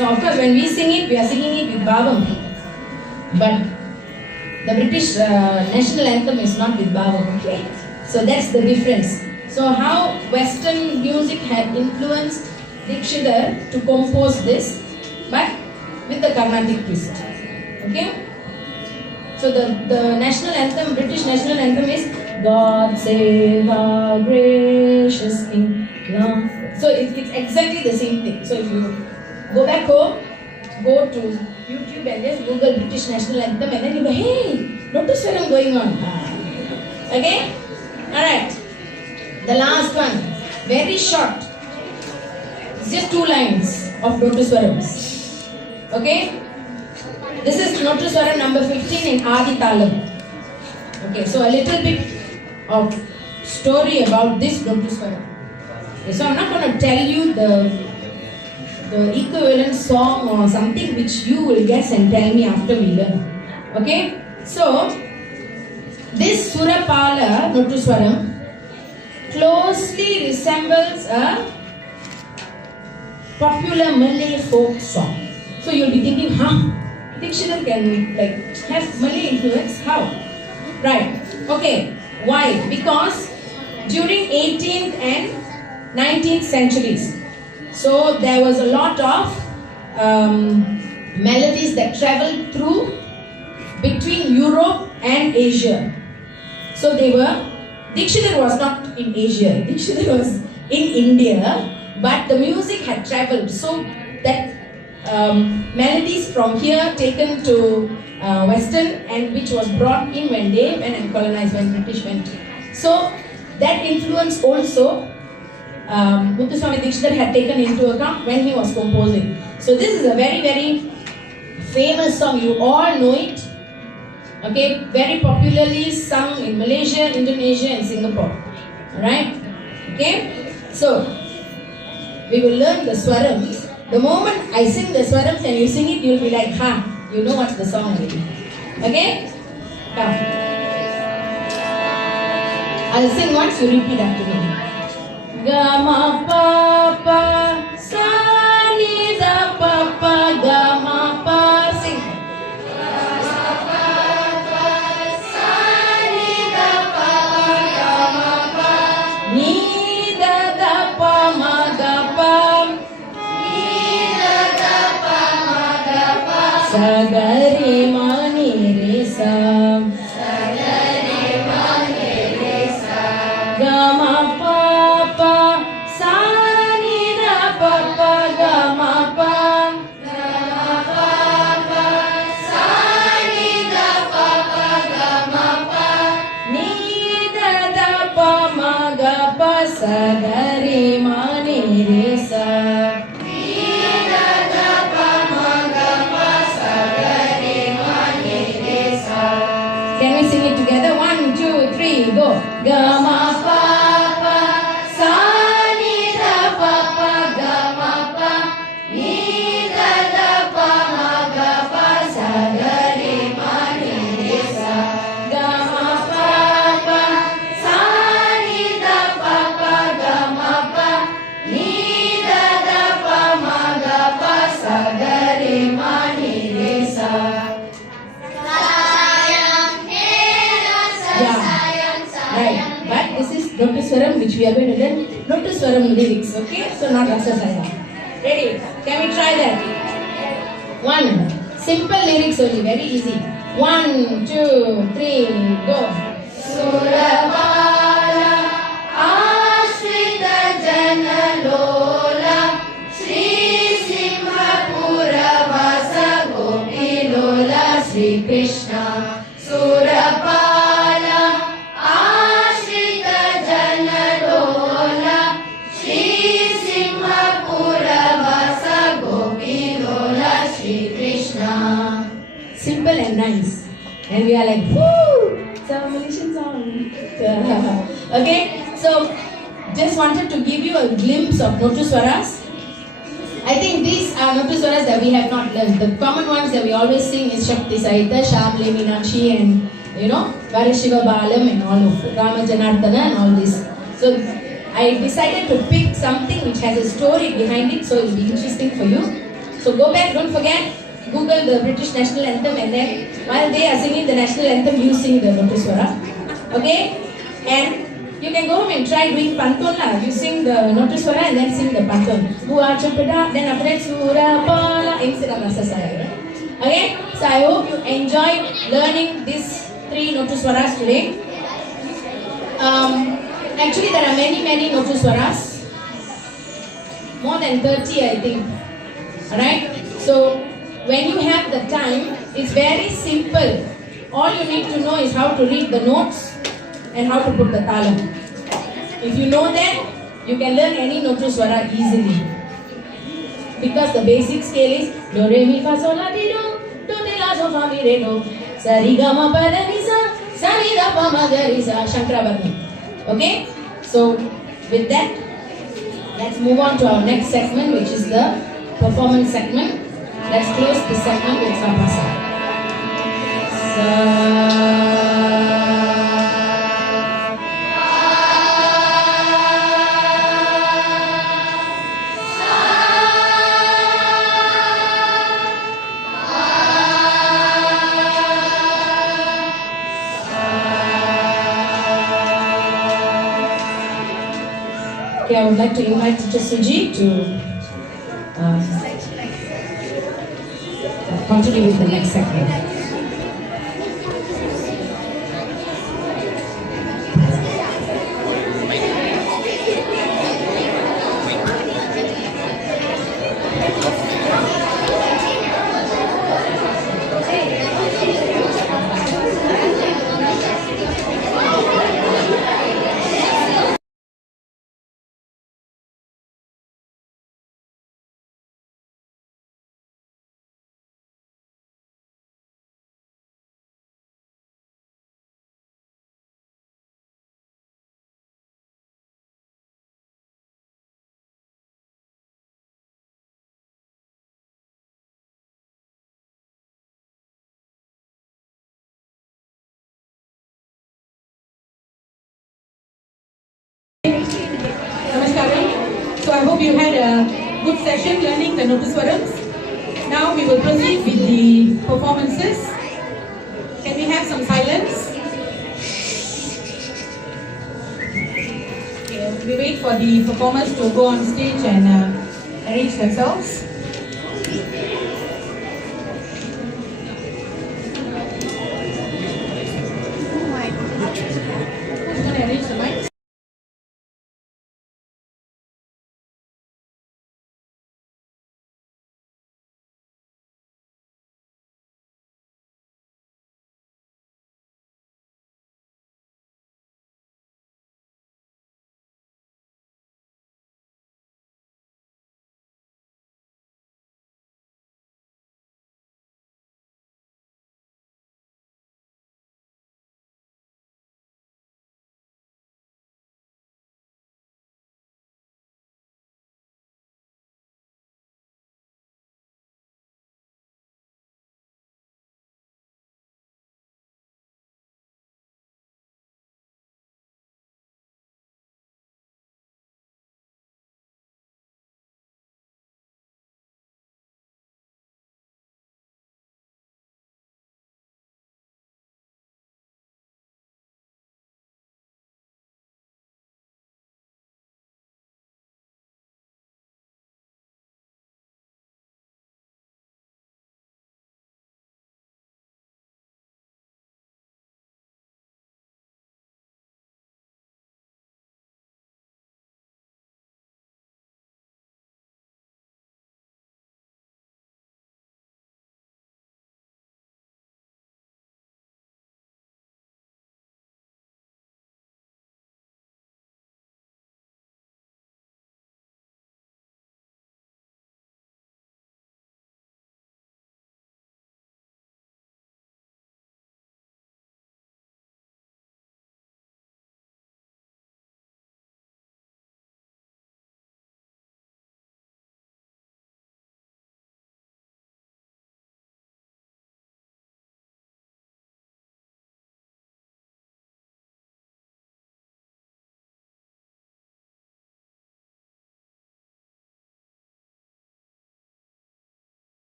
So of course when we sing it, we are singing it with bhavam. But the British national anthem is not with bhavam, okay? So that's the difference. So how Western music had influenced Dikshitar to compose this, but with the Carnatic twist, okay? So the national anthem, British national anthem is God Save Our Gracious King. So it's exactly the same thing. So if you go back home, go to YouTube and just Google British national anthem and then you go, hey, notice what I'm going on. Okay? Alright. The last one, very short. It's just 2 lines of Notuswarams. Okay? This is Notuswaram number 15 in Adi Talam. Okay, so a little bit of story about this Notuswaram. Okay, so I'm not going to tell you the equivalent song or something which you will guess and tell me after we learn. Okay? So, this Surapala Notuswaram closely resembles a popular Malay folk song. So you'll be thinking, Dikshitar can have Malay influence? How? Right. Okay. Why? Because during 18th and 19th centuries, so there was a lot of melodies that traveled through between Europe and Asia. So Dikshitar was not in Asia, Dikshitar was in India, but the music had traveled. So that melodies from here taken to Western and which was brought in when they went and colonized, when British went. So that influence also Muthuswami Dikshitar had taken into account when he was composing. So this is a very, very famous song. You all know it. Okay, very popularly sung in Malaysia, Indonesia and Singapore. Alright? Okay? So, we will learn the swarams. The moment I sing the swarams and you sing it, you will be like, you know what's the song already. Okay? Come. I'll sing once, you repeat after me. Ga ma pa pa sa ni da pa pa ga ma pa. Sing. Sagare mani re sa, sagare mani re sa, ga ma pa pa, sa ni da pa pa ga ma pa, sa ni da pa pa ga ma pa, ni da pa ma ga pa, sagare mani re sa. Can we sing it together? 1, 2, 3, go. Ga ma pa pa, sa ni da pa pa ga ma pa, ni da pa ma ga pa, sa ga re ma ni re sa. Ga ma pa pa, sa ni da pa pa ga ma pa, ni da pa ma ga pa, sa ga re ma ni re sa. Notuswaram, which we are going to learn. Notuswaram lyrics, okay? So not Rasasaya. Ready? Can we try that? 1. Simple lyrics only, very easy. 1, 2, 3, go. Surabala Ashrita Janalola Shri Simhapura Vasa Gopi Lola Shri Krishna Surabala simple and nice. And we are like, whoo! It's a Malaysian song. Okay? So, just wanted to give you a glimpse of Notuswaras. I think these are Notuswaras that we have not learned. The common ones that we always sing is Shakti Saita, Shamle Meenakshi and, Varishiva Balam and all of Rama Janardana and all this. So, I decided to pick something which has a story behind it, so it will be interesting for you. So go back, don't forget, Google the British national anthem, and then while they are singing the national anthem, you sing the Notuswara. Okay? And you can go home and try doing pantun lah. You sing the Notuswara and then sing the pantun. Then after that, Sura Pala instead of Nasasaya. Okay? So I hope you enjoyed learning these 3 Notuswaras today. Actually, there are many Notuswaras. More than 30, I think. Alright? So, when you have the time, it's very simple. All you need to know is how to read the notes and how to put the talam. If you know that, you can learn any Notuswara easily. Because the basic scale is Do, Re, Mi, Fa, Sol, La, Ti, Do, Do, Ti, La, So, Fa, Mi, Re, Do, Sa, Ri, Ga, Ma, Pa, Da, Ni, Sa, Sa, Ni, Da, Pa, Ma, Ga, Ri, Sa, Shankarabhartam. Okay? So, with that, let's move on to our next segment, which is the performance segment. Let's close the segment with Sapasa. Okay, I would like to invite Teacher Suji to continue with the next segment. So I hope you had a good session learning the Notuswarams. Now we will proceed with the performances. Can we have some silence? Okay, we wait for the performers to go on stage and arrange themselves. Who's going to arrange the mics?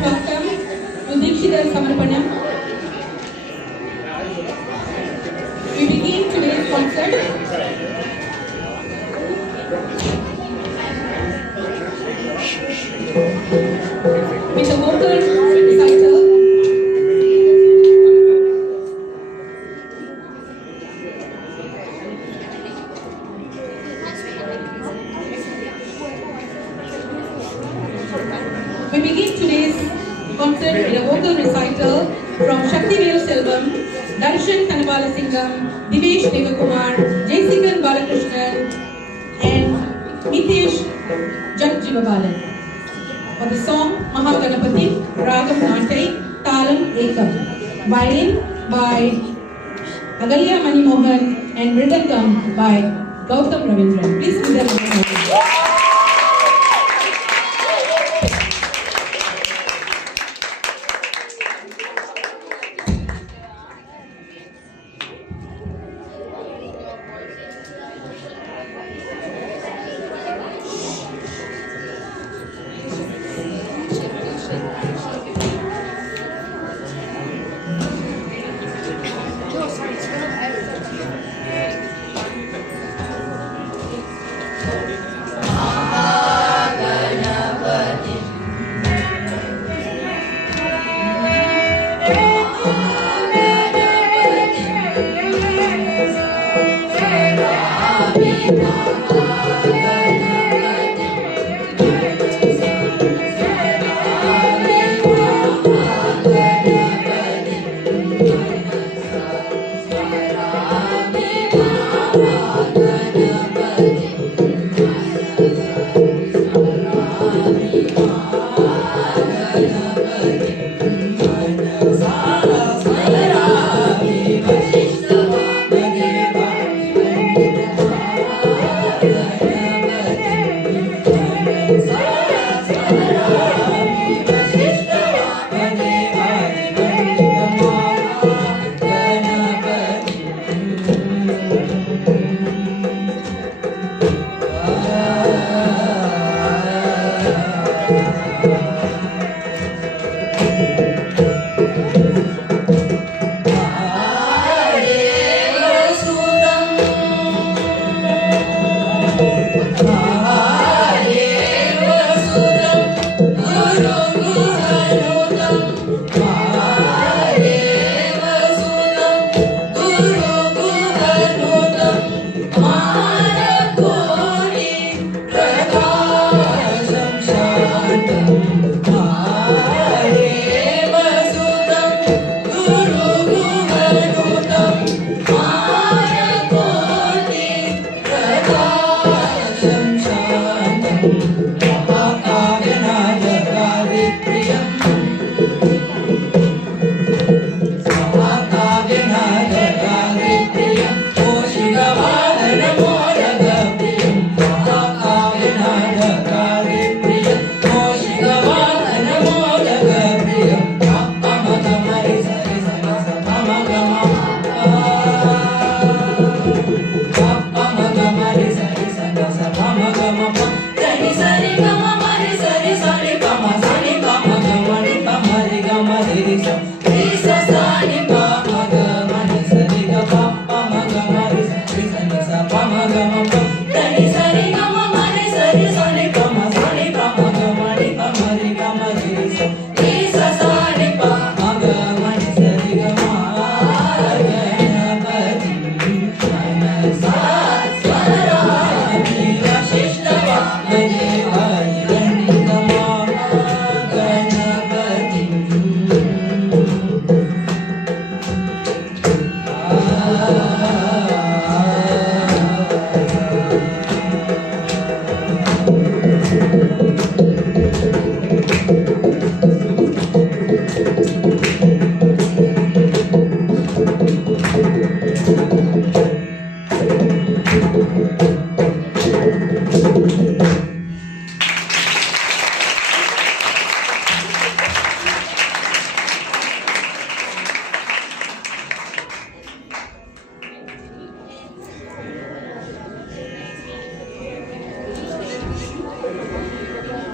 warm welcome to Dikshitar Samarpanam. We begin today's concert with a vocal recital. We begin today's concert with a vocal recital from Shaktivel Selvam, Darshan Thanawala Singham, Divesh Devakumar, Jayasikan Balakrishnan, and Mitesh Jagjivabalan. For the song Mahaganapati, Ragam Natai, Talam Ekam. Violin by Agalya Manimohan and Mridangam by Gautam Ravindran. Please give them a hand.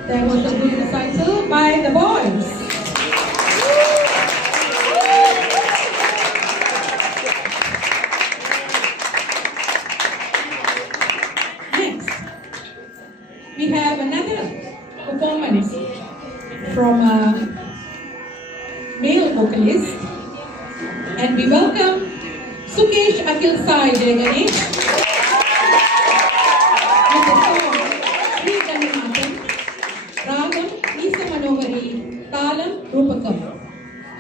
There was a good recital by the boys. we have another performance from a male vocalist, and we welcome Sukesh Akil Sai Jayaganesh with the song Sri Ganamatam, Ragam Isa Manohari, Talam Rupakam.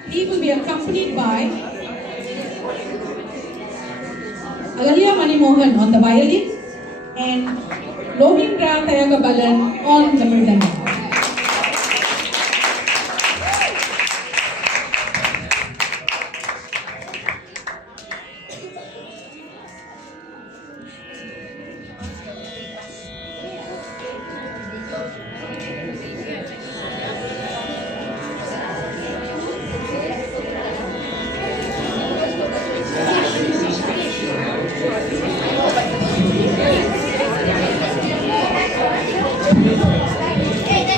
He will be accompanied by Agalya Manimohan on the violin and Lohindra Thayagabalan on the mridangam. Hey,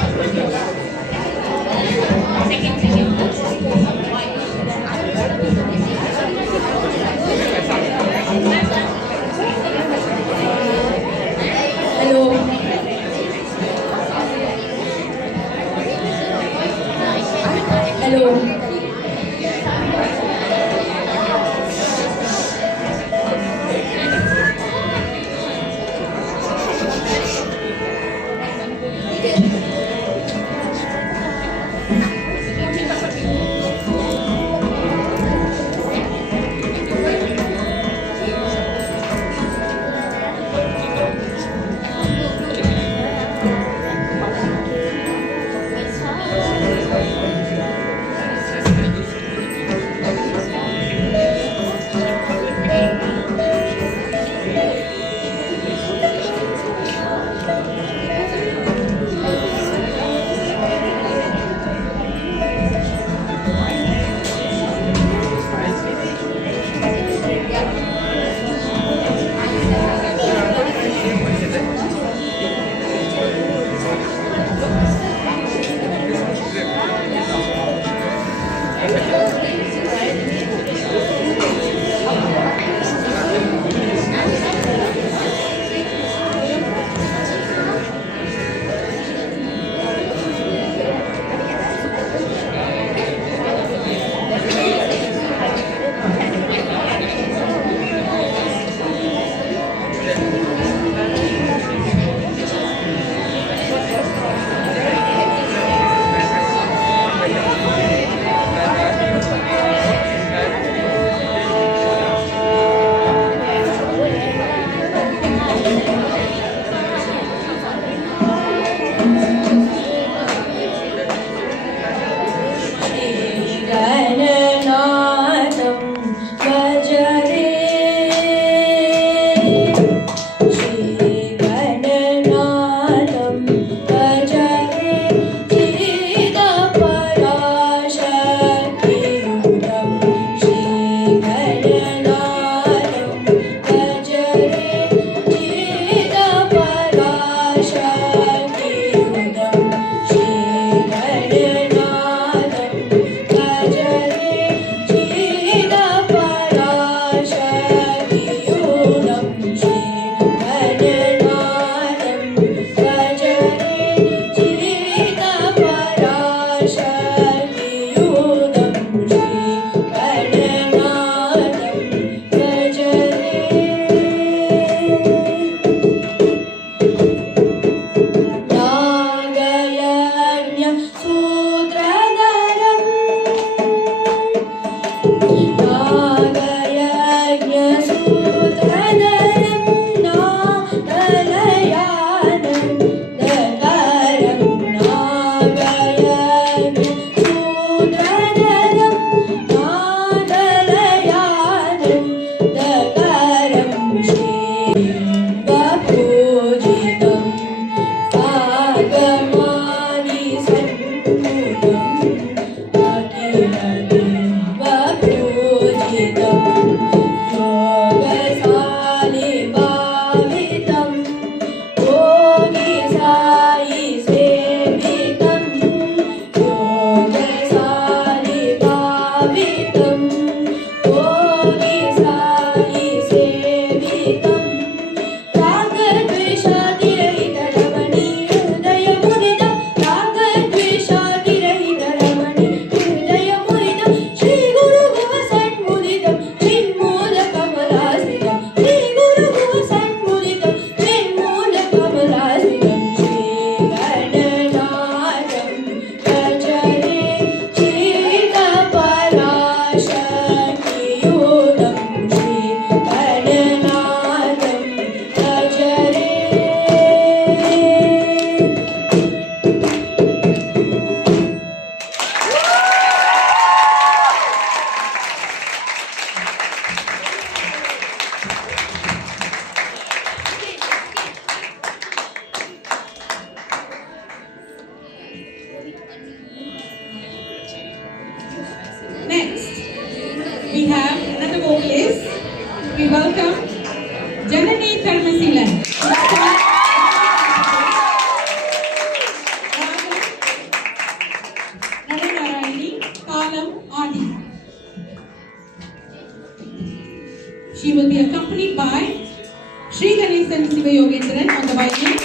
Siva Yogendran on the violin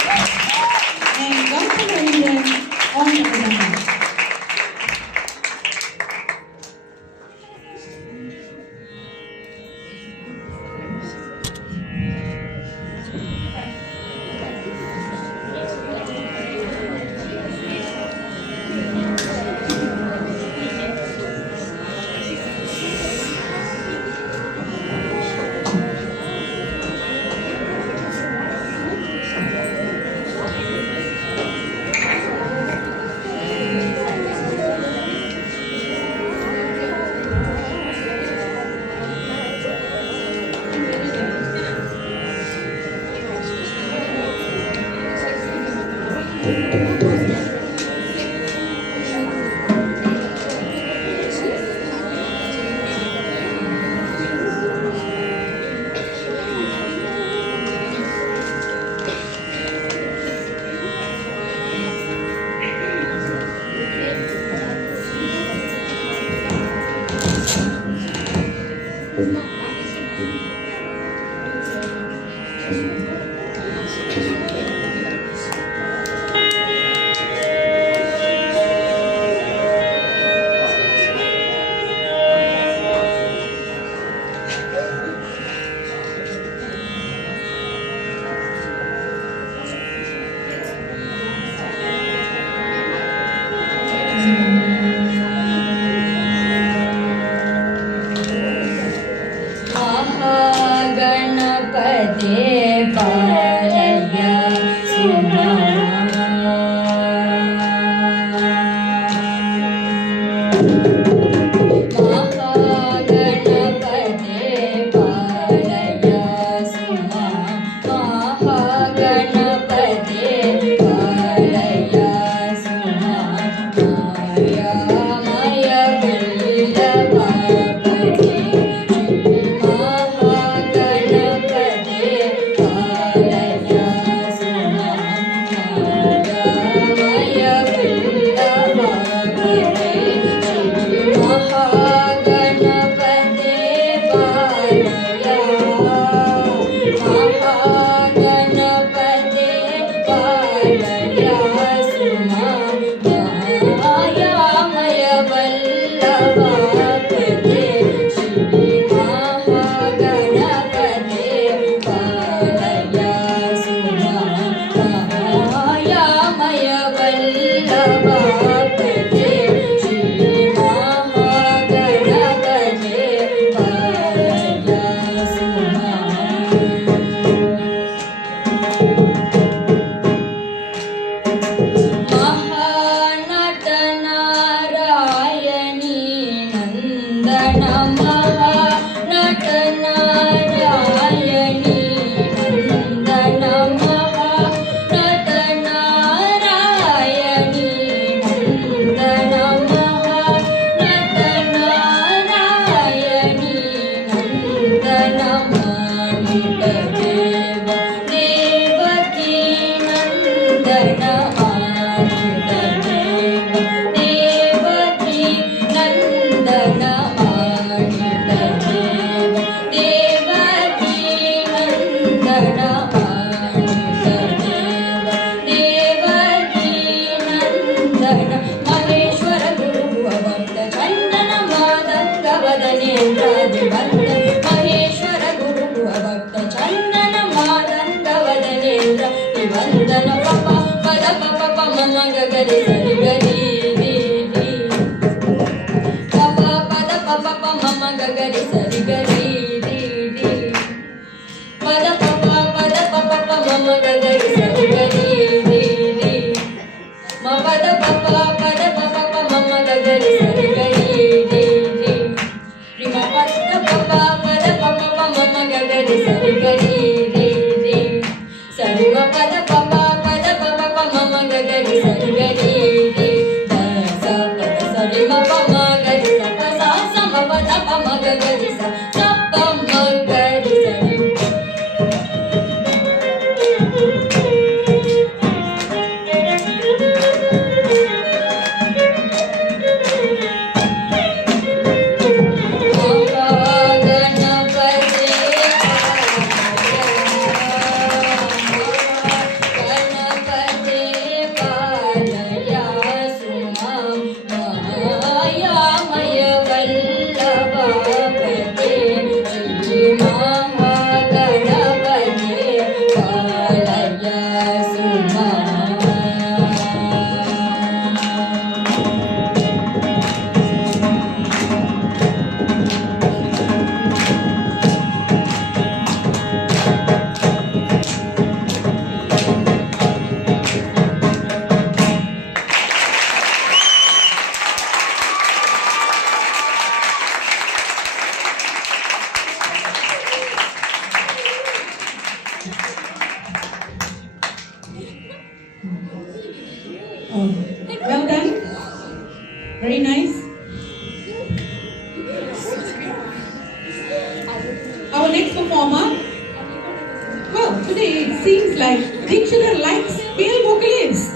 and Gautam Ravindran on the piano. Well done. Very nice. Our next performer. Well, today it seems like Dikshitar likes male vocalists.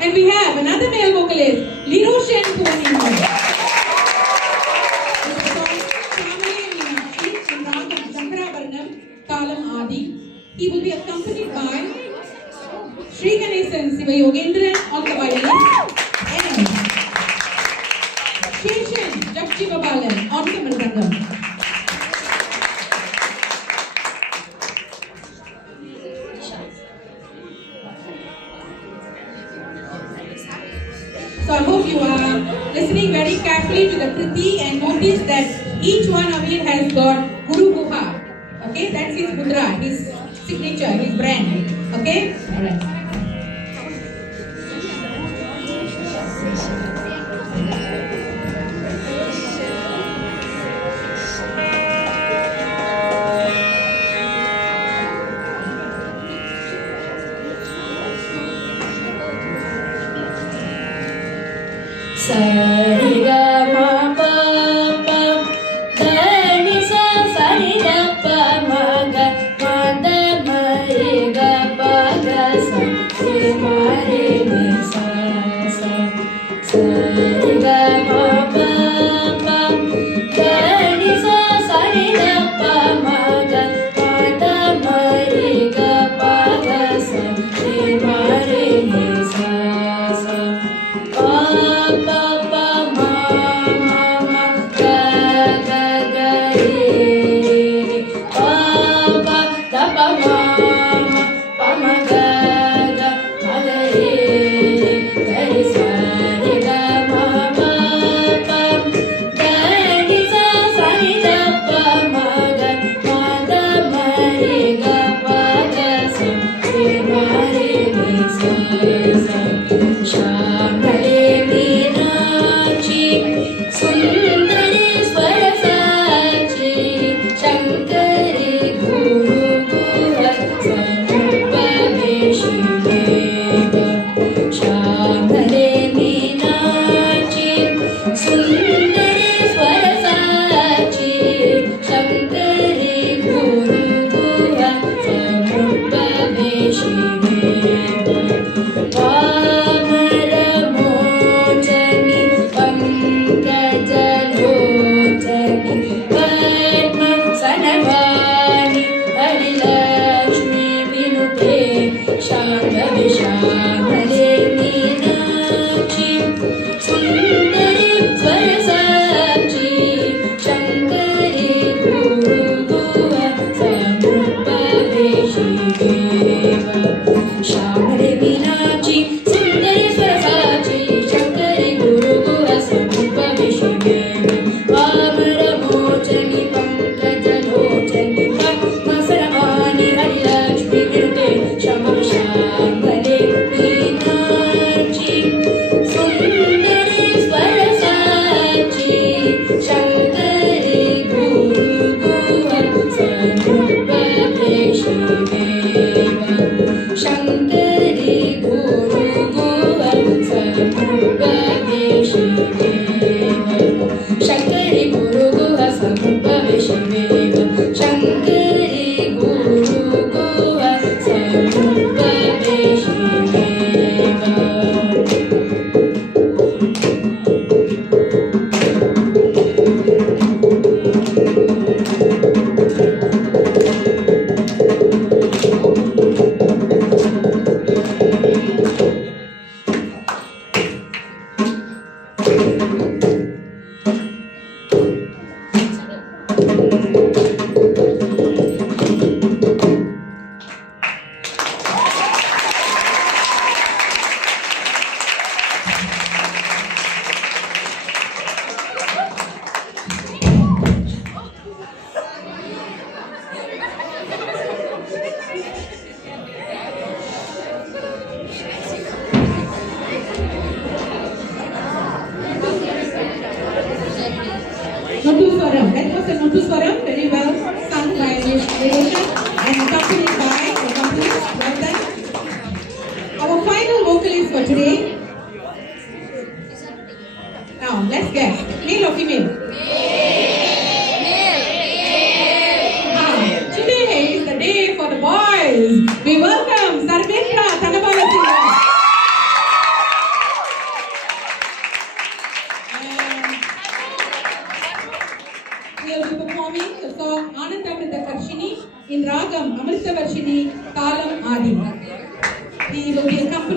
And we have another male vocalist, Liroshen Puvanimo. He will be accompanied by Sri Ganesan Siva Yogendran on the violin and Sheshan Jakjivabalan on the mridangam. So I hope you are listening very carefully to the kriti and notice that each one of you has got Guru Guha. Okay, that's his mudra, his signature, his brand. Okay? Alright.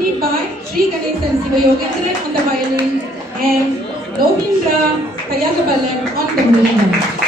accompanied by Sri Ganesh and Siva Yogendran on the violin and Lohindra Kayagabalan on the mridangam.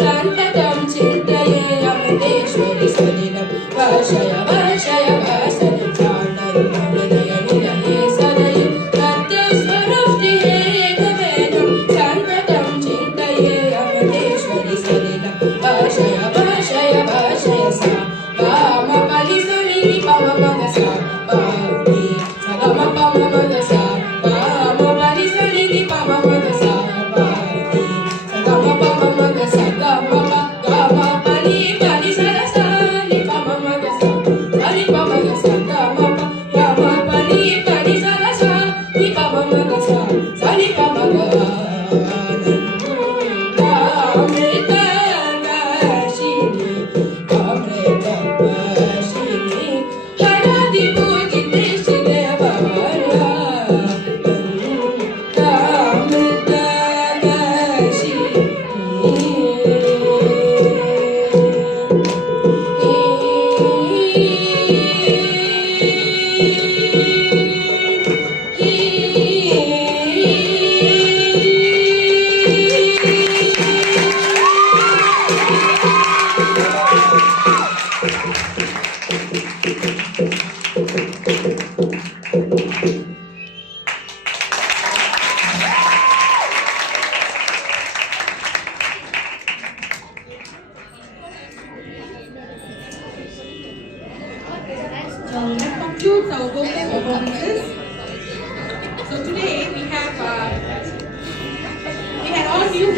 Sa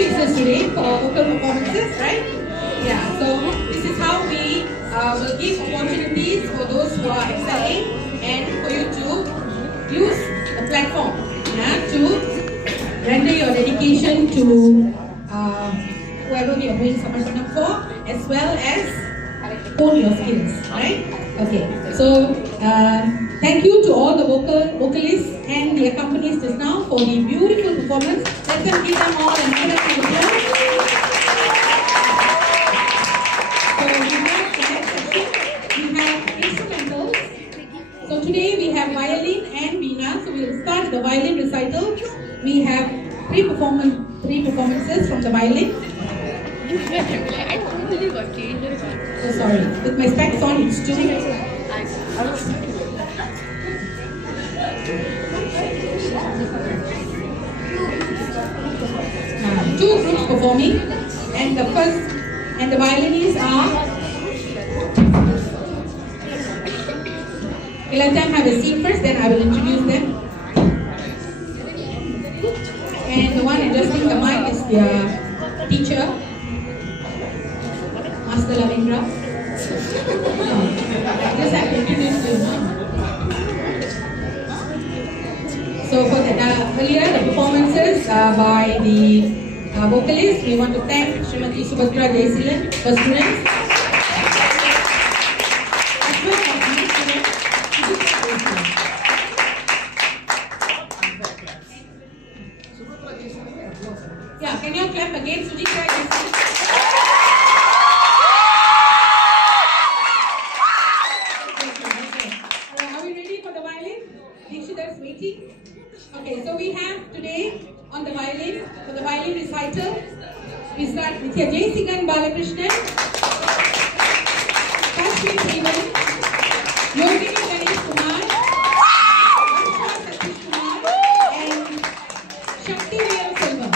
pieces today for vocal performances, right? Yeah, so this is how we will give opportunities for those who are excelling and for you to use the platform, yeah, to render your dedication to whoever we are doing Samarpanam for, as well as hone your skills, right? Okay, so thank you to all the vocalists and the accompanies just now for the beautiful performance. Let them give them all a round of applause. So we have the next section. We have instrumentals. So today we have violin and veena. So we will start the violin recital. We have three performances from the violin. Oh, sorry, with my specs on, it's too. Two groups performing, and the first and the violinists are. Okay, let them have a seat first, then I will introduce them. And the one adjusting the mic is their teacher, Master Lavindra. I just have to introduce you. So for the earlier the performances by the vocalists, we want to thank Srimati Subhadra Jayasilan for students. As well as my student, Dikshitar Samarpanam. Yeah, can you clap again, Sujitra? Are we ready for the violin? Dikshitar's waiting. Okay, so we have today on the violin, for the violin recital, we start with Jaya Balakrishnan, Kashmir Prevan, Yogini Ganesh Kumar, Varsha Satish Kumar, and Shakti Veer Selvam.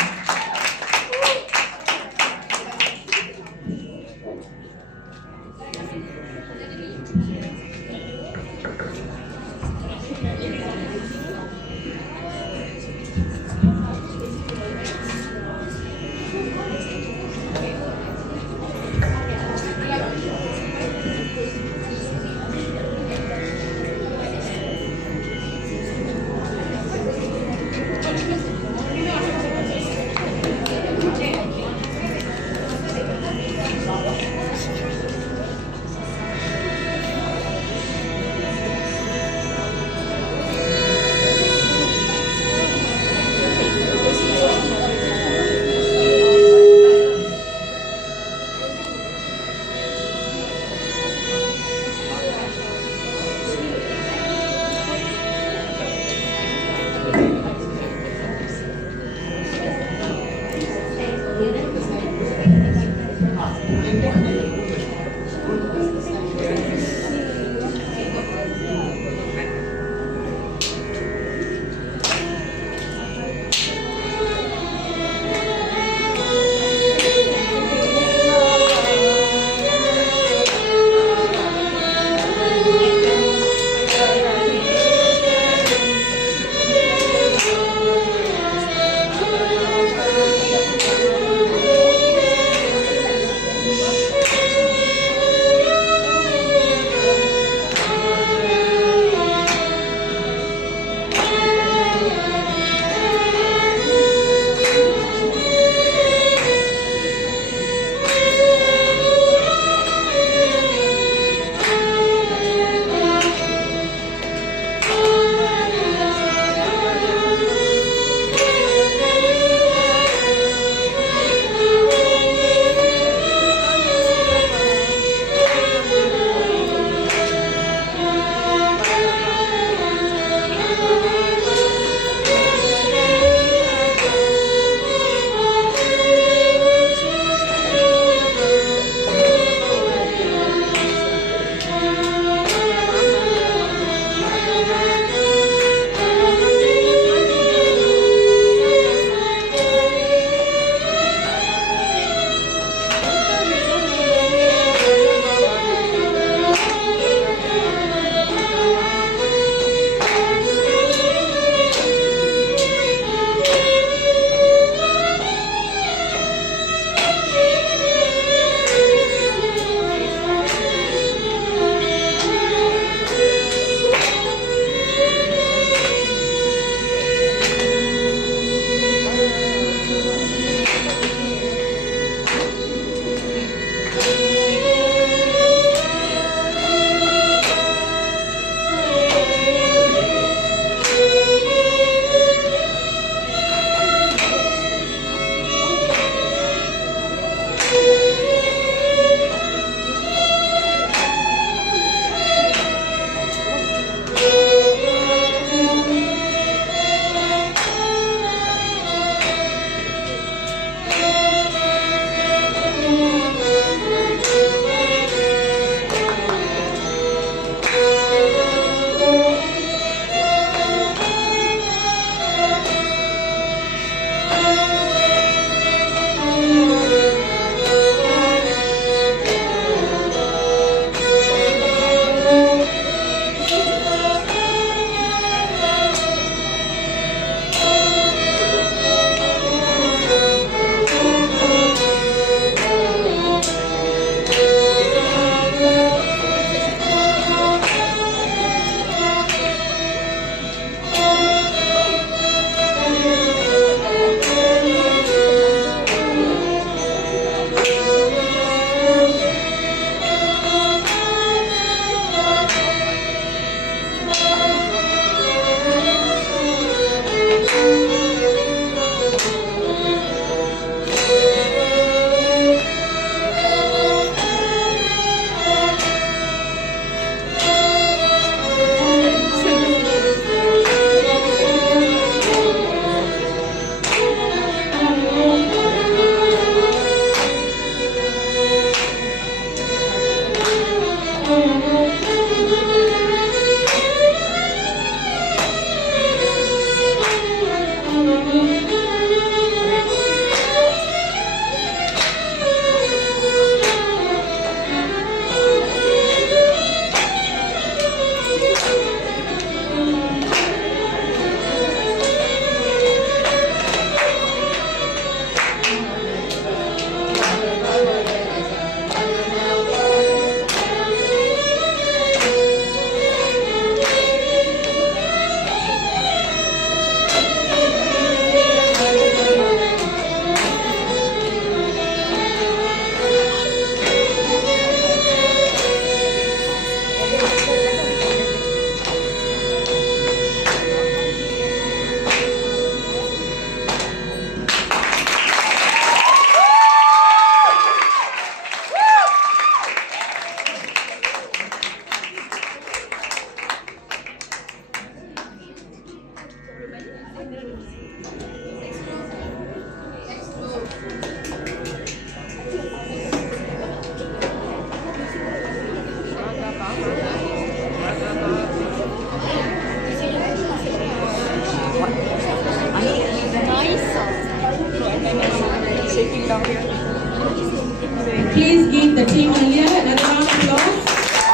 Please give the team earlier another round of applause.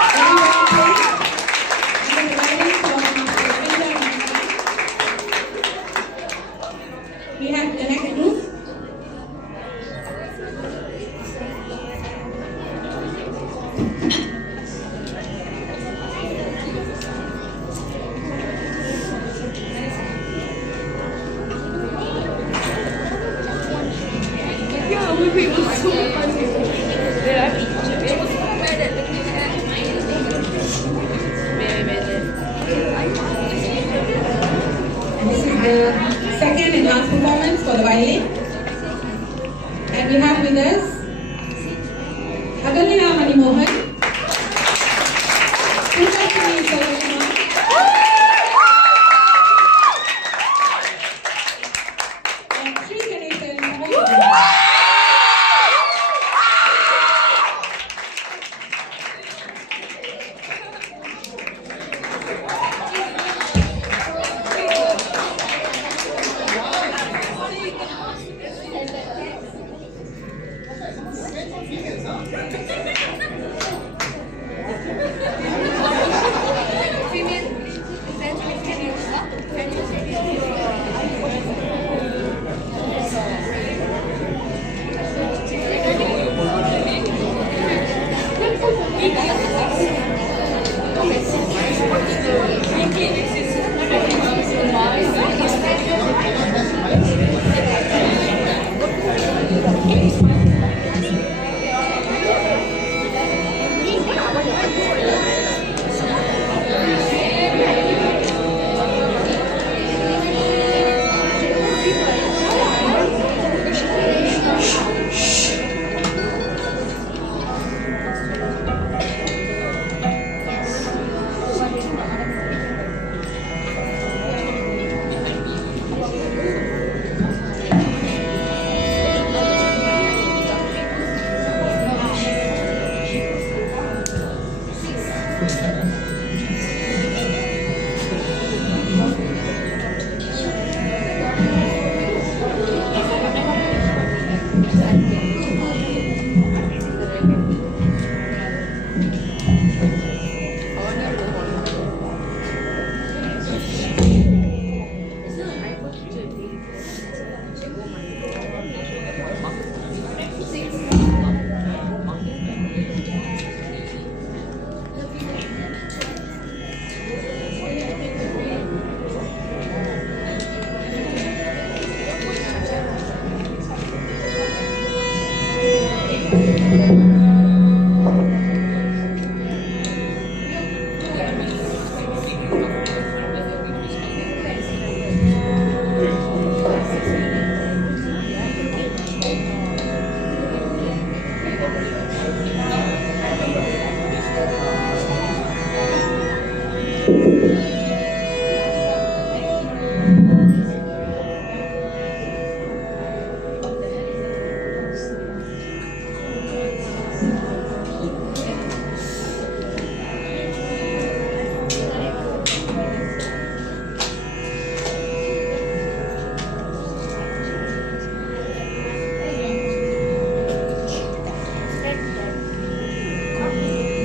Very well played. Under the guidance of Master Vijay. We have the next group. Second enhanced performance for the violin. And we have with us Agalya Manimohan, Petaling and Sri Ganesan.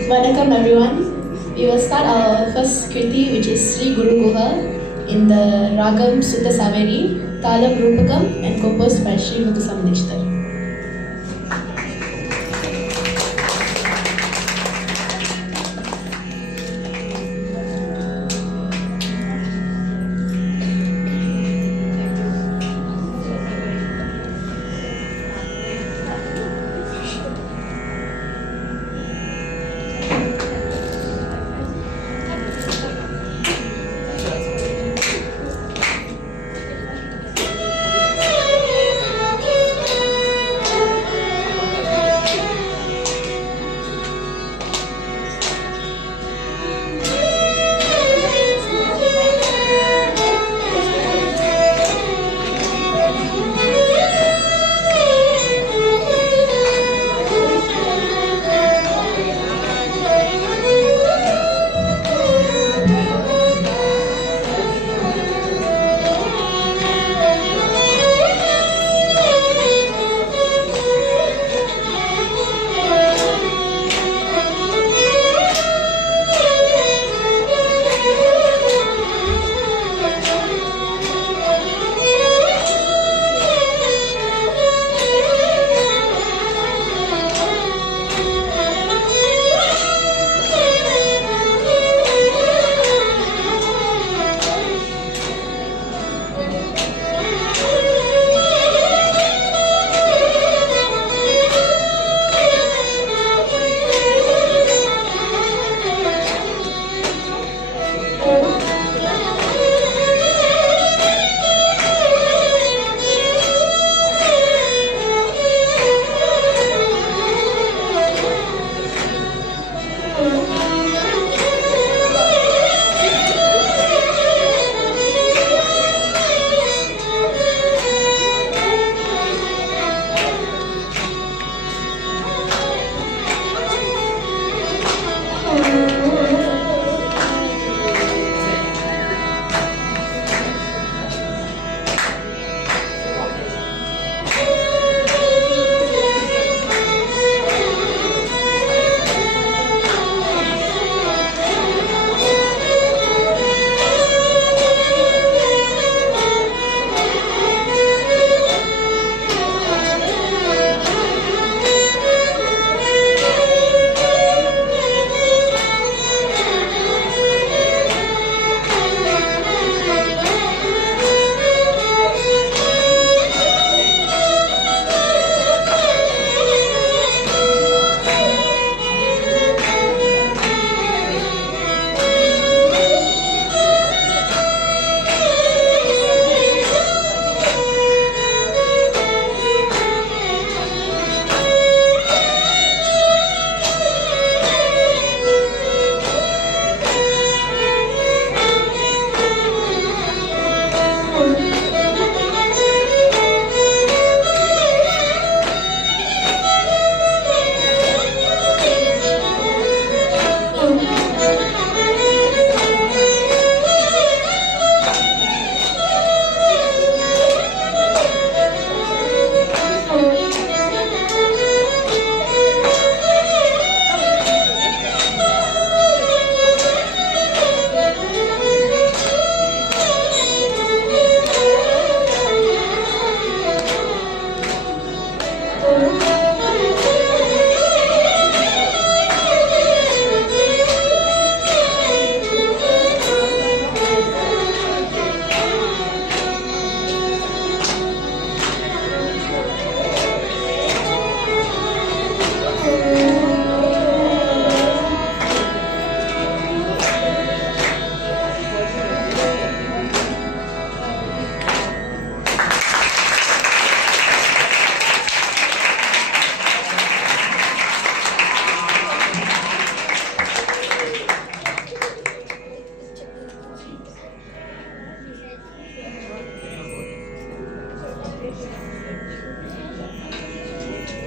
Welcome everyone. We will start our first kriti, which is Sri Guru Guha in the Ragam Sutta Saveri, Talam Rupakam, and composed by Sri Muthusam Dikshitar.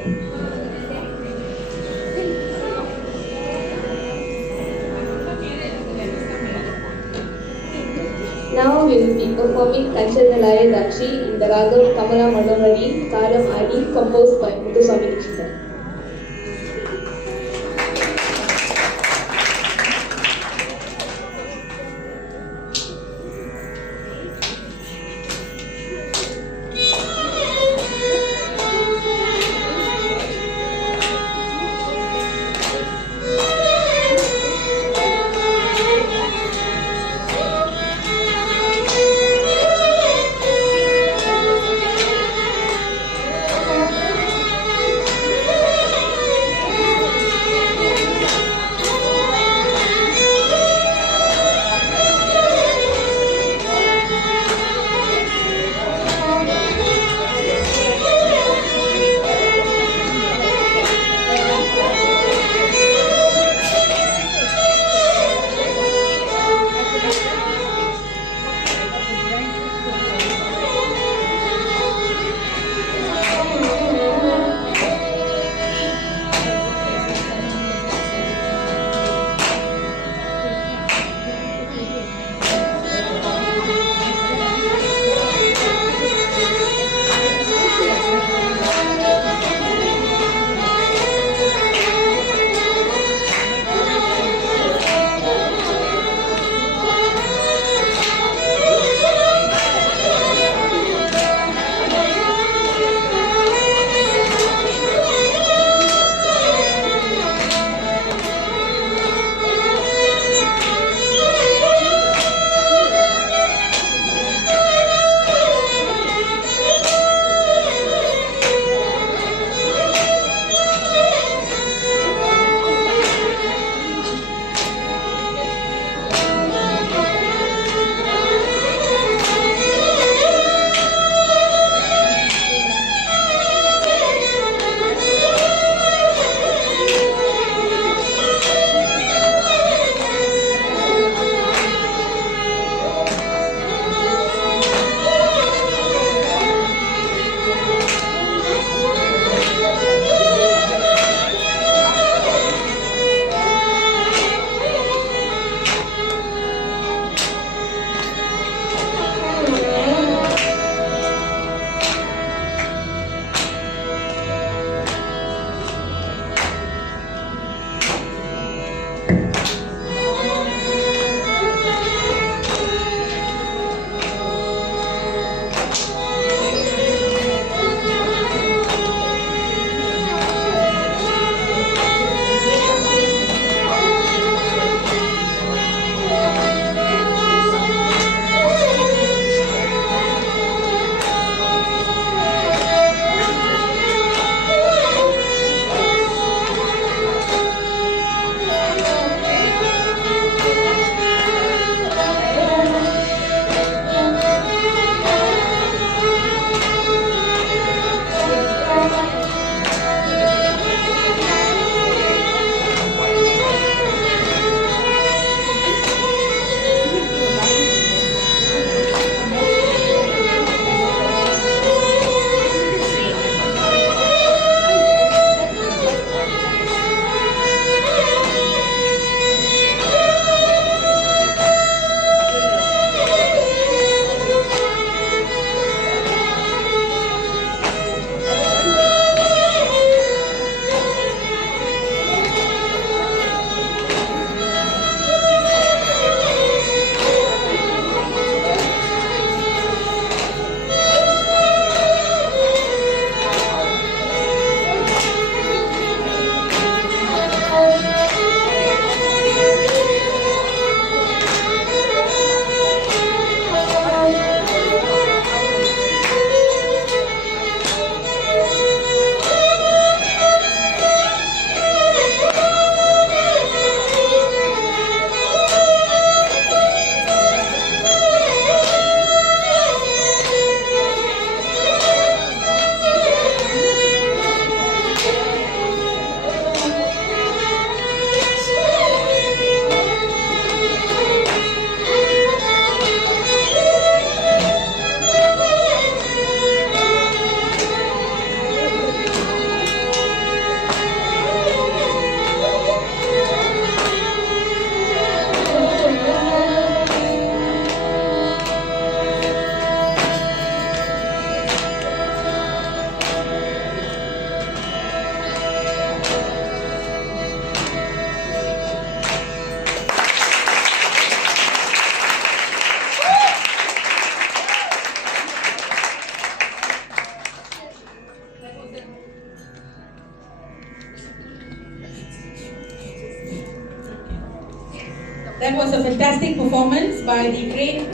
Now we will be performing Kanchanalaya Dakshi in the Ragam Kamala Manohari, Taram Adi, composed by Muthuswami Dikshitar. That was a fantastic performance by the grade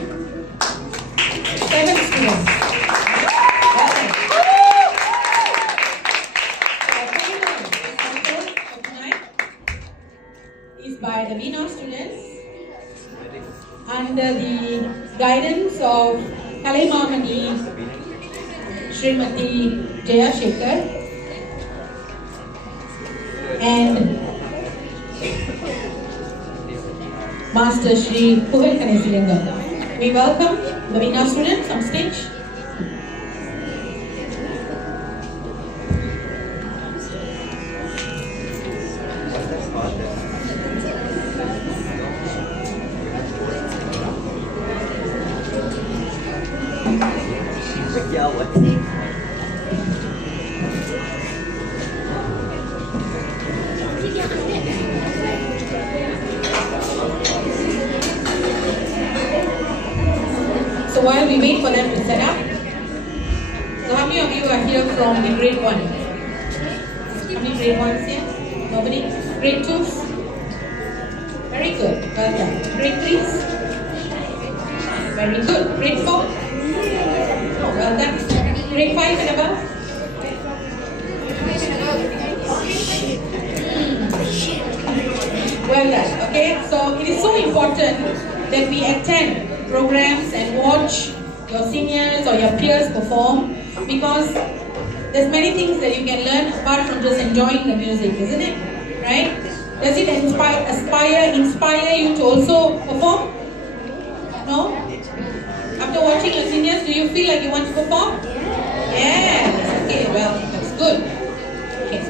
7 students. Well done. Our final recital for tonight is by the Veena students under the guidance of Kalaimamani Srimati Jaya and Master Shri Sugam Karnatica. We welcome the Veena students on stage. So while we wait for them to set up, so how many of you are here from the grade 1? How many grade 1s here? Nobody? Grade 2s? Very good. Well done. Grade 3s? Very good. Grade 4? Oh, well done. Grade 5 and above? Well done. Okay, so it is so important that we attend programs and watch your seniors or your peers perform, because there's many things that you can learn apart from just enjoying the music, isn't it? Right? Does it inspire you to also perform? No? After watching your seniors, do you feel like you want to perform? Yes. Okay, well, that's good. Okay.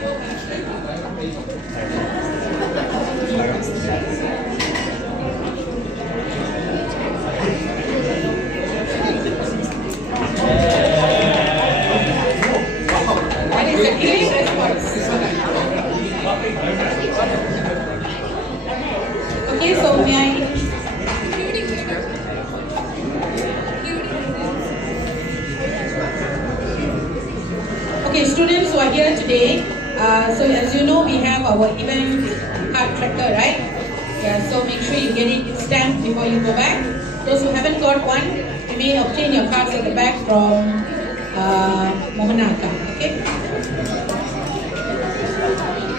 That is a great response. Okay, so may I? Okay, students who are here today, so as you know, we have our event card tracker, right? Yeah, so make sure you get it stamped before you go back. Those who haven't got one, you may obtain your cards at the back from Mohanaka, okay?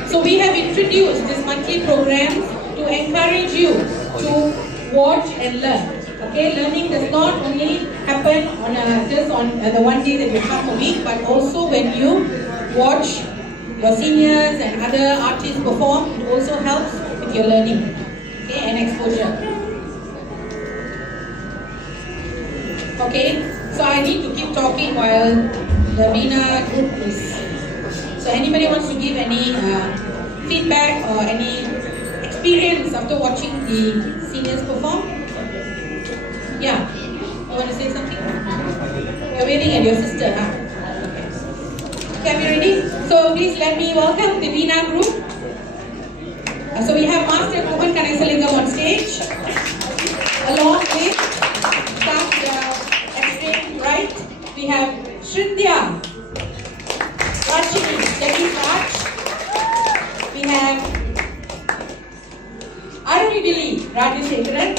So we have introduced this monthly program to encourage you to watch and learn. Okay, learning does not only happen on just on the one day that you come a week, but also when you watch your seniors and other artists perform, it also helps with your learning, okay, and exposure. Okay, so I need to keep talking while the Veena group is. So anybody wants to give any feedback or any experience after watching the seniors perform? Yeah, you want to say something? You're waving at your sister, huh? Okay, are you ready? So please let me welcome the Veena group. So we have Master Sugam Karnatica on stage, along with staff extreme right. We have Shrindya, Rachini, Debbie Raj. We have Arunidili, Rajashekharan.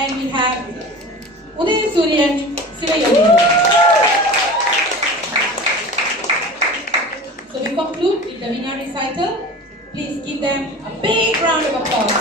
And we have Uday Suryan Sivayani. So we conclude with the Veena recital. Please give them a big round of applause.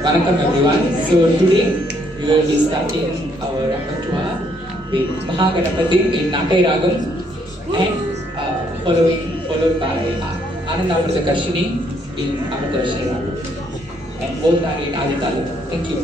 Vanakkam everyone. So today we will be starting our repertoire with Mahaganapati in Natai Ragam and followed by Anandamrita Karshini in Amadarshini Ragam. And both are in Aditalam. Thank you.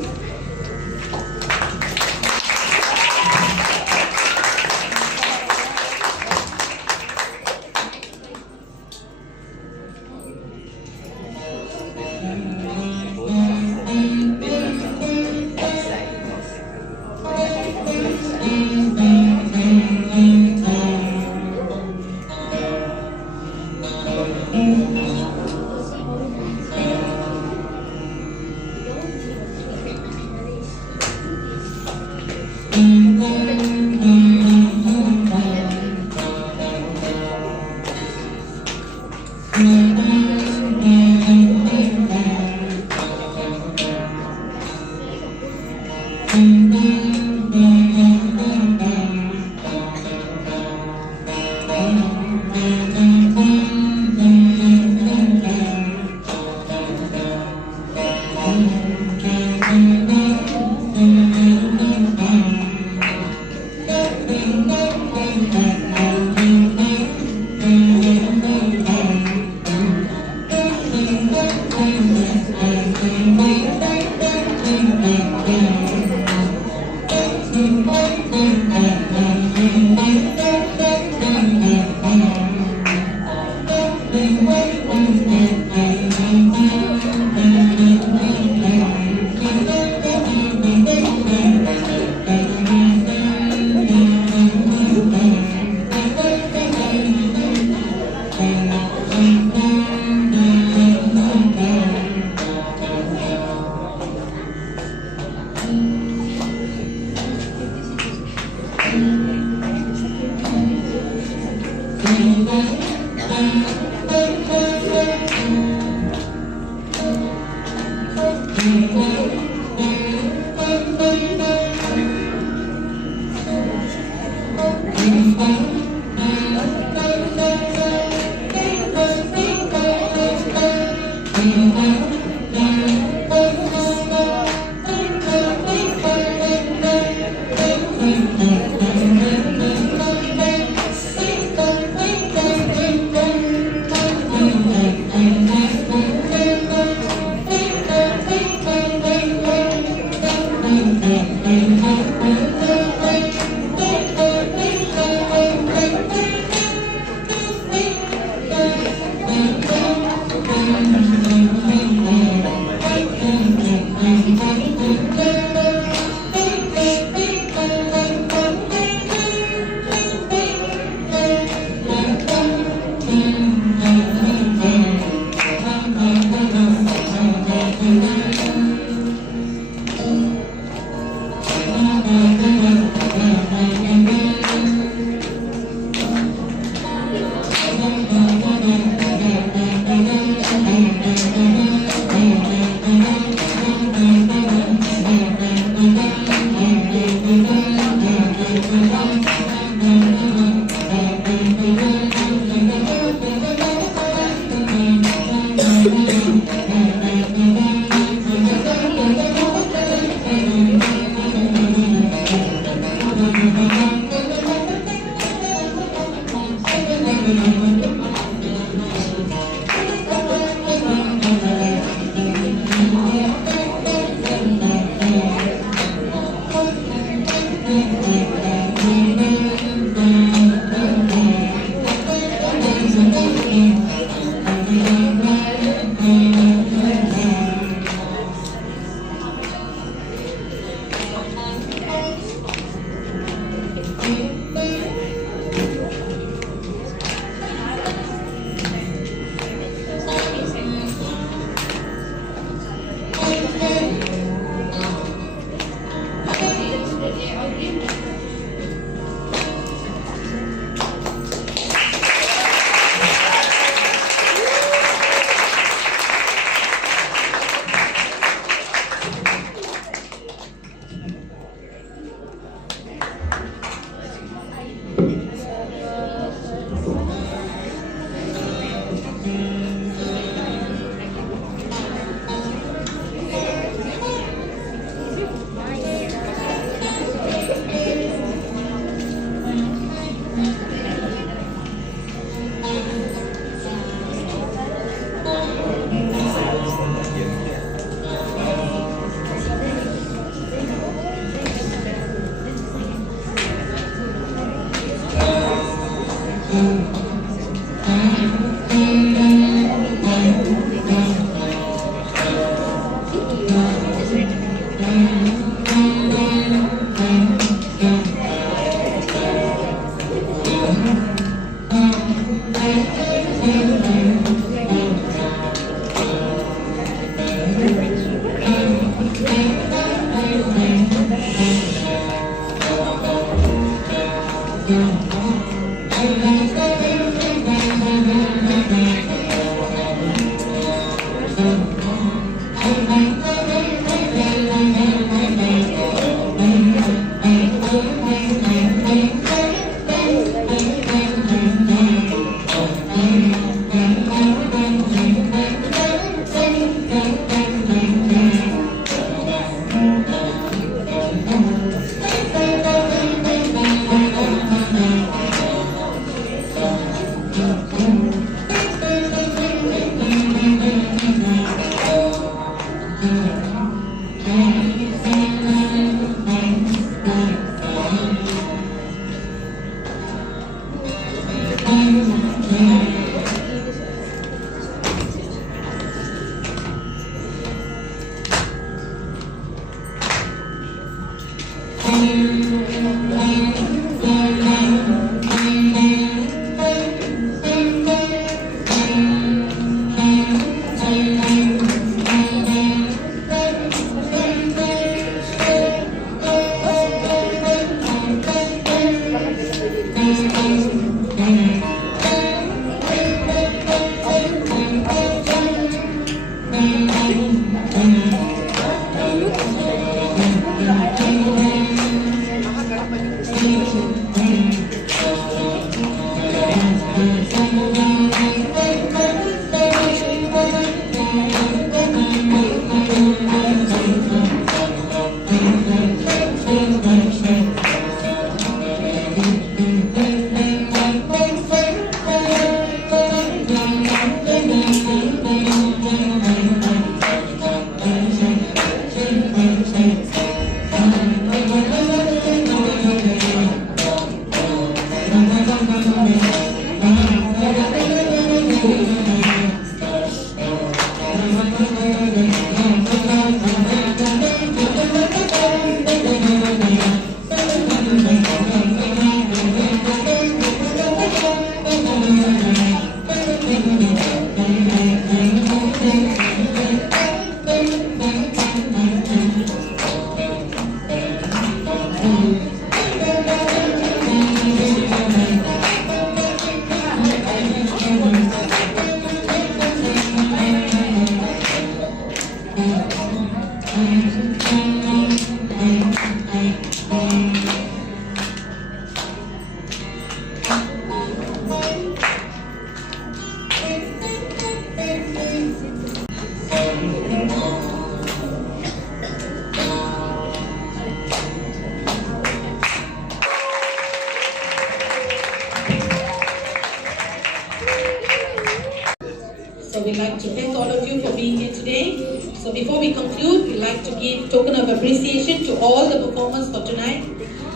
we'd like to thank all of you for being here today. So before we conclude, we'd like to give token of appreciation to all the performers for tonight.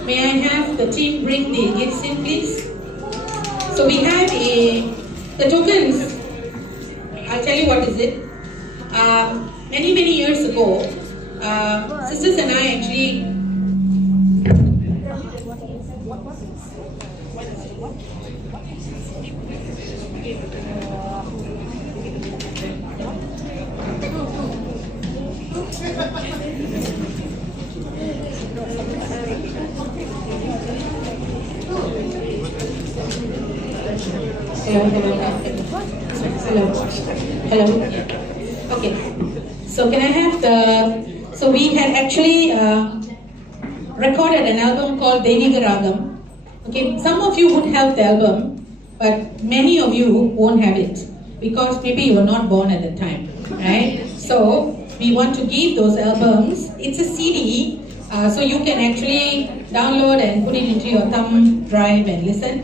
May I have the team bring the gifts in, please? So we have the tokens. I'll tell you what is it. Many years ago, sisters and I actually Hello. Okay. So can I have the? So we had actually recorded an album called Deviga Ragam. Okay. Some of you would have the album, but many of you won't have it because maybe you were not born at the time, right? So we want to give those albums. It's a CD, so you can actually download and put it into your thumb drive and listen.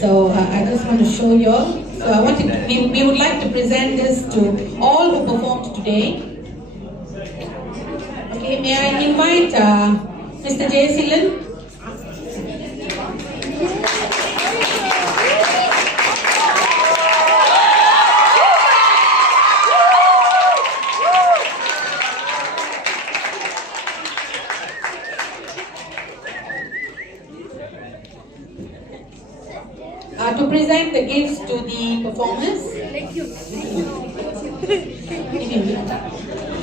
So I just want to show you all. So we would like to present this to all who performed today. Okay, may I invite Mr. Jaya. To present the gifts to the performers.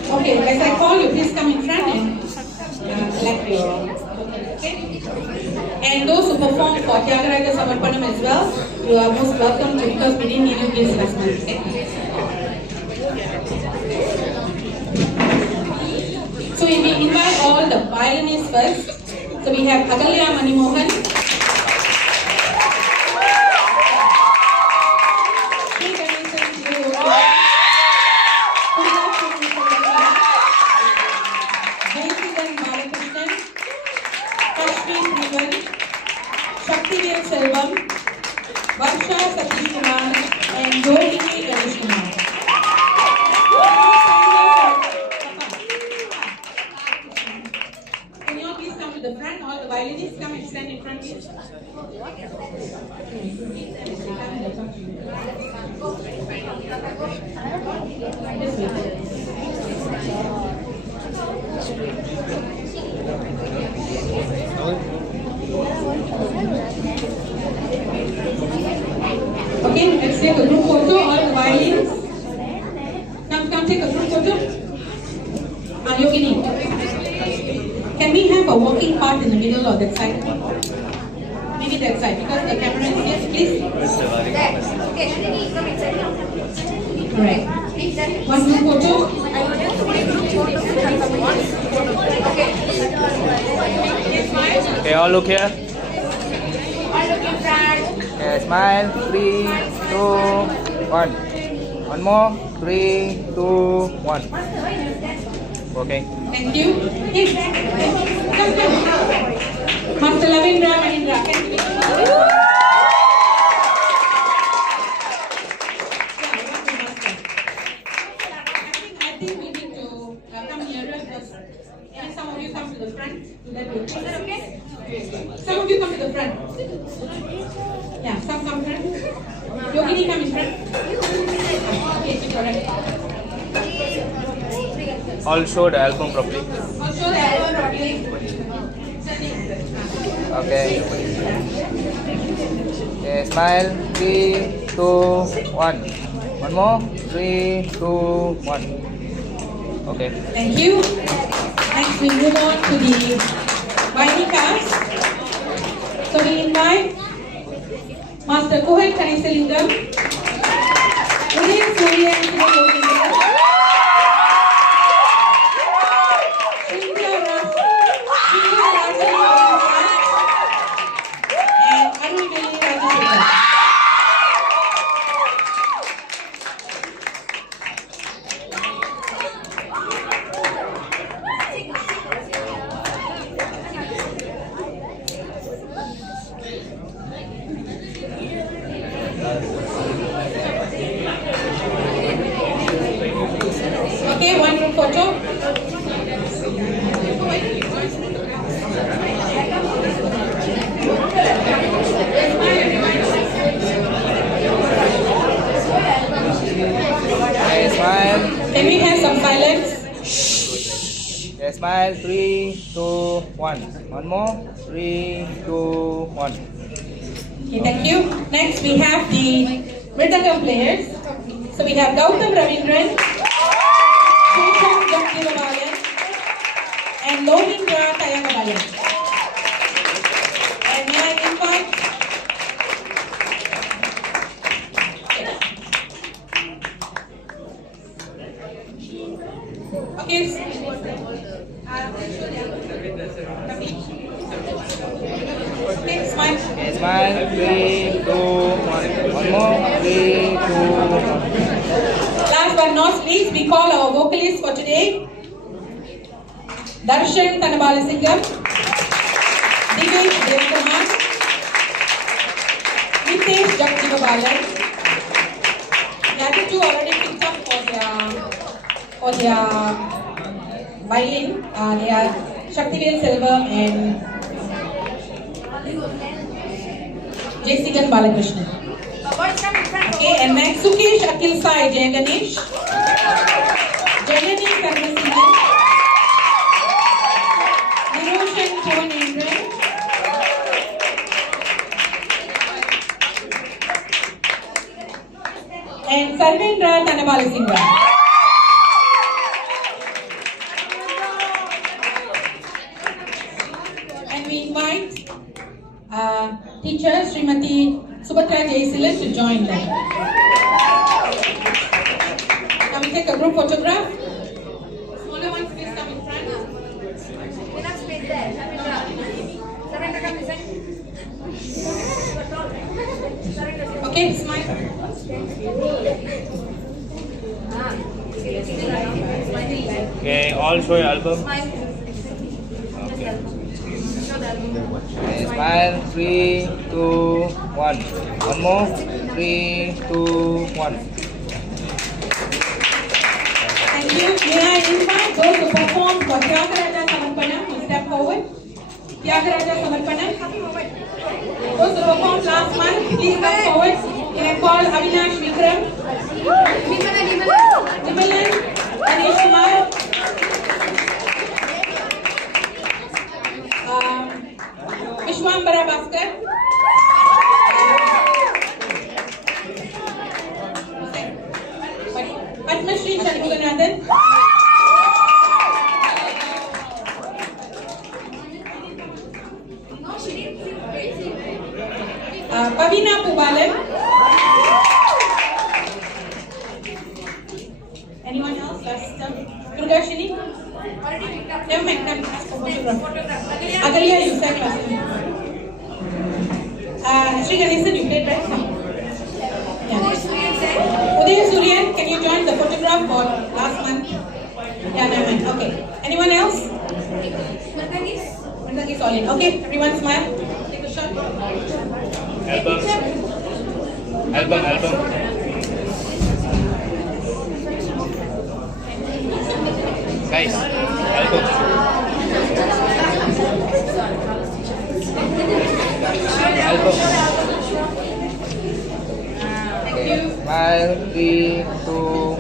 Okay, as I call you, please come in front and collect your. Okay. And those who perform for Dikshitar Samarpanam as well, you are most welcome to because we didn't give you gifts last month. Okay? So we invite all the violinists first. So we have Agalya Manimohan. Okay, let's take a group photo, all the violins. Come take a group photo. Yogini, can we have a walking part in the middle or that side? Maybe that side because the camera is here, please. Alright. One group photo. Okay, all look here. All look in front. Okay, smile. 3, 2, 1. One more. 3, 2, 1. Okay. Thank you. Yes. Come. Master Lavindra Mahindra. I think we need to come nearer first. And some of you come to the front. Is that okay? Some of you come to the front. Yeah, some come front. Yogini, come in front. Okay, correct. All show the album properly. I'll show the album properly. Okay. Okay, smile. 3, 2, 1. One more. 3, 2, 1. Okay. Thank you. Next we move on to the Vainikas. So we invite Master Kohel Kanisalingam, Udaya Surya and Sivagovinda, Shindya Rajan and Arulveli Rajashekhar. smile. 3, 2, 1. One more. 3, 2, 1. Okay, thank you. Next we have the Mridangam players. So we have Gautam Ravindran, Shesham Jaktivabalan, and Lovindra Tayagabalan. And may I invite okay. Okay, smile. Okay, smile. 3, 2, 1. One more. 3, 2, 1. Last but not least, we call our vocalists for today. Darshan Tanabalasingam, Divesh Devkumar, Nitesh Jaktivabalan. The other two already picked up for their violin. They are Shaktivel Selvam and Jessican Balakrishnan. Okay, and next Sukesh Akil Sai Jaya Ganesh, Janani Karnasingan, Niroshan Puvanendran, and Sarvendra Tanabalasingam. And we invite teacher Srimati Subhatra Jayasilan to join them. Now we take a group photograph. Smaller ones, please come in front. Enough space there. Surrender, come inside. Okay, smile. Okay, all show your album. Smile. Okay. Okay, smile. 3, 2, 1. One more. 3, 2, 1. Thank you. May I invite those who performed for Tyagaraja Samarpanam to step forward? Tyagaraja Samarpanam. Those who performed last month, please come forward. Can I call Avinash Vikram? Vimalan, Ganesh Kumar. Vishwambara Bhaskar. Padmashri Shanmuganathan. Pavina Pubalan. Anyone else? Last Durgashini? Never mind, come ask for photograph. Agalia, you said last time. Sri Ganesan, you played right? Yeah. Uday Suryan, can you join the photograph for last month? Yeah, never mind. Okay. Anyone else? Mandagi Solid. Okay, everyone smile. Take a shot. Album. Guys, album. Okay, smile. 3, 2,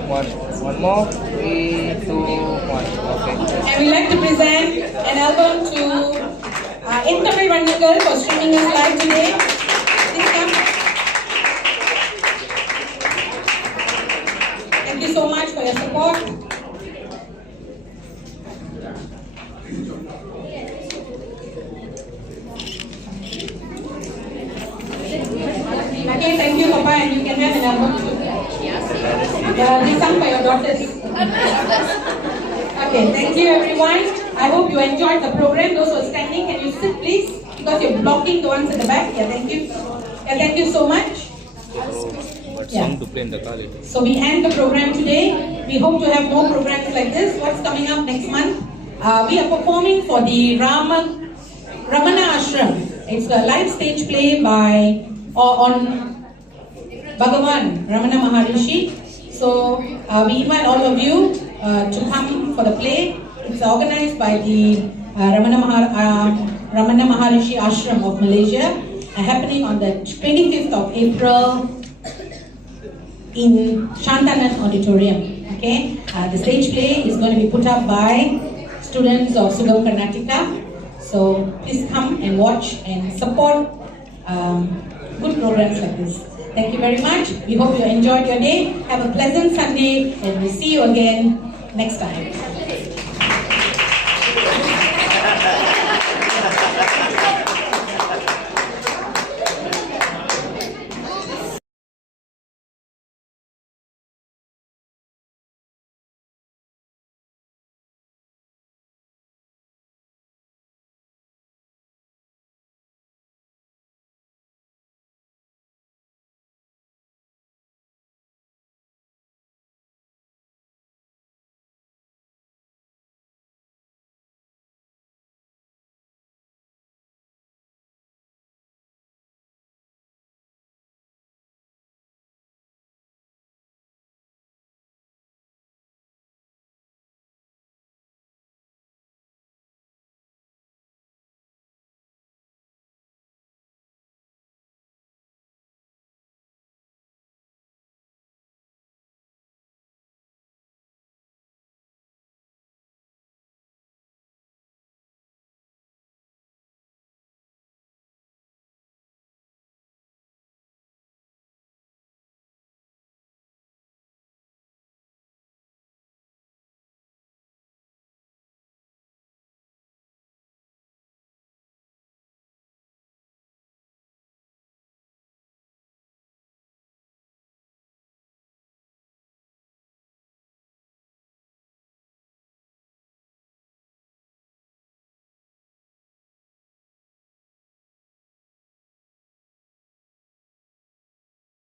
1. One more. 3, 2, 1. Okay. And we'd like to present an album to Entamizh for streaming us live today. Please come. Thank you so much for your support. Okay, thank you, Papa, and you can have an album too. Be sung by your daughters. Okay, thank you, everyone. I hope you enjoyed the program. Those who are standing, can you sit, please? Because you're blocking the ones at the back. Yeah, thank you. Yeah, thank you so much. What Yeah. song to play in the car later? So we end the program today. We hope to have more programs like this. What's coming up next month? We are performing for the Ramana Ashram. It's a live stage play on Bhagavan Ramana Maharishi. So we invite all of you to come for the play. It's organized by the Ramana Maharishi Ashram of Malaysia, happening on the 25th of April in Shantanan Auditorium. Okay, the stage play is going to be put up by students of Sugam Karnatica. So please come and watch and support good programs like this. Thank you very much. We hope you enjoyed your day. Have a pleasant Sunday and we'll see you again next time.